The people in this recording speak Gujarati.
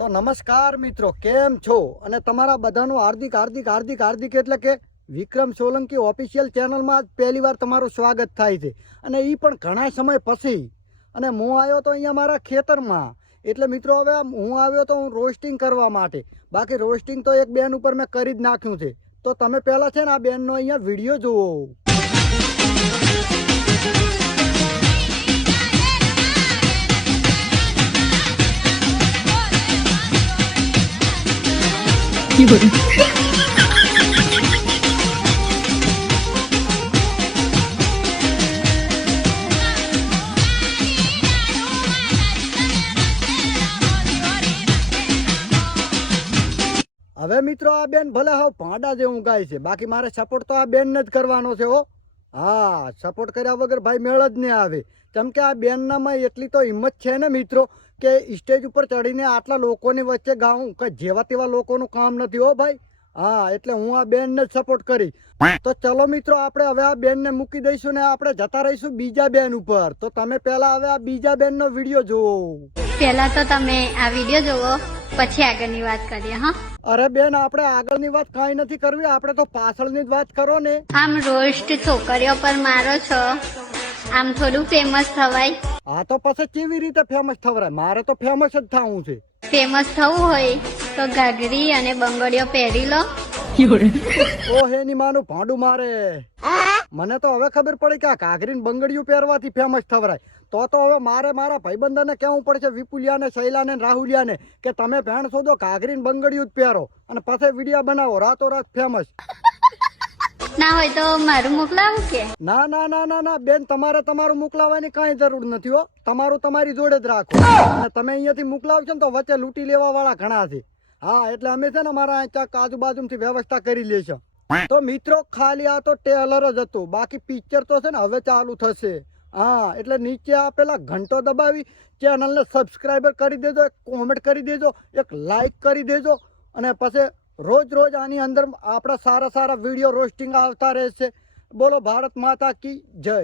તો નમસ્કાર મિત્રો, કેમ છો? અને તમારા બધાનું હાર્દિક હાર્દિક હાર્દિક હાર્દિક એટલે કે વિક્રમ સોલંકી ઓફિશિયલ ચેનલમાં પહેલી વાર તમારું સ્વાગત થાય છે. અને એ પણ ઘણા સમય પછી. અને હું આવ્યો તો અહીંયા મારા ખેતરમાં. એટલે મિત્રો હવે હું આવ્યો તો હું રોસ્ટિંગ કરવા માટે. બાકી રોસ્ટિંગ તો એક બેન ઉપર મેં કરી જ નાખ્યું છે. તો તમે પહેલાં છે ને આ બેનનો અહીંયા વિડીયો જુઓ. હવે મિત્રો આ બેન ભલે હાવ ભાંડા જેવું ગાય છે, બાકી મારે સપોર્ટ તો આ બેનને જ કરવાનો છે હો. હા, સપોર્ટ કર્યા વગર ભાઈ મેળ જ નહીં આવે. કેમ કે આ બેનનામાં એટલી તો હિંમત છે ને મિત્રો કે સ્ટેજ ઉપર ચડીને આટલા લોકોની વચ્ચે ગાવું કે જેવા તેવા લોકોનું કામ નથી હો ભાઈ. હા, એટલે હું આ બેનને જ સપોર્ટ કરી. તો ચલો મિત્રો, આપણે હવે આ બેનને મૂકી દઈશું ને આપણે જતા રહીશું બીજા બેન ઉપર. તો તમે પહેલા હવે આ બીજા બેનનો વિડીયો જુઓ. પહેલા તો તમે આ વિડીયો જોવો, પછી આગળની વાત કરીએ. હા, અરે બેન, આપણે આગળની વાત કાંઈ નથી કરવી, આપણે તો પાછળની જ વાત કરો ને. આમ રોસ્ટ છોકરીઓ પર મારો છો, આમ થોડું ફેમસ થવાય. હા, તો પછી કેવી રીતે ફેમસ થવરાય? મારે તો ફેમસ જ થવું છે. ફેમસ થવું હોય તો ઘાઘરી અને બંગડીઓ પહેરી લો. ઓ હેની માનું ભાંડું મારે. મને તો હવે ખબર પડી કે આ ઘાઘરીને બંગડીયું પહેરવાથી ફેમસ થવરાય. તો હવે મારે મારા ભાઈબંધોને કહેવું પડશે, વિપુલિયાને, શૈલાને, રાહુલિયાને, કે તમે ભેણ શોધો, ઘાઘરીને બંગડીયું જ પહેરો અને પછી વિડીયો બનાવો, રાતોરાત ફેમસ. ના હોય તો મારું મોકલાવું કે? ના ના ના ના ના બેન, તમારે તમારું મોકલાવવાની કાંઈ જરૂર નથી હો. તમારું તમારી જોડે જ રાખો. અને તમે અહીંયાથી મોકલાવશો ને તો વચ્ચે લૂંટી લેવા વાળા ઘણા છે. હા, એટલે અમે છે ને અમારા ચાક આજુબાજુથી વ્યવસ્થા કરી લેશું. તો મિત્રો, ખાલી આ તો ટેલર જ હતું, બાકી પિક્ચર તો છે ને હવે ચાલુ થશે. હા, એટલે નીચે આપેલા ઘંટો દબાવી ચેનલને સબસ્ક્રાઈબર કરી દેજો, એક કોમેન્ટ કરી દેજો, એક લાઈક કરી દેજો. અને પછી રોજ રોજ આની અંદર આપણા સારા સારા વિડીયો રોસ્ટિંગ આવતા રહેશે. બોલો ભારત માતા કી જય.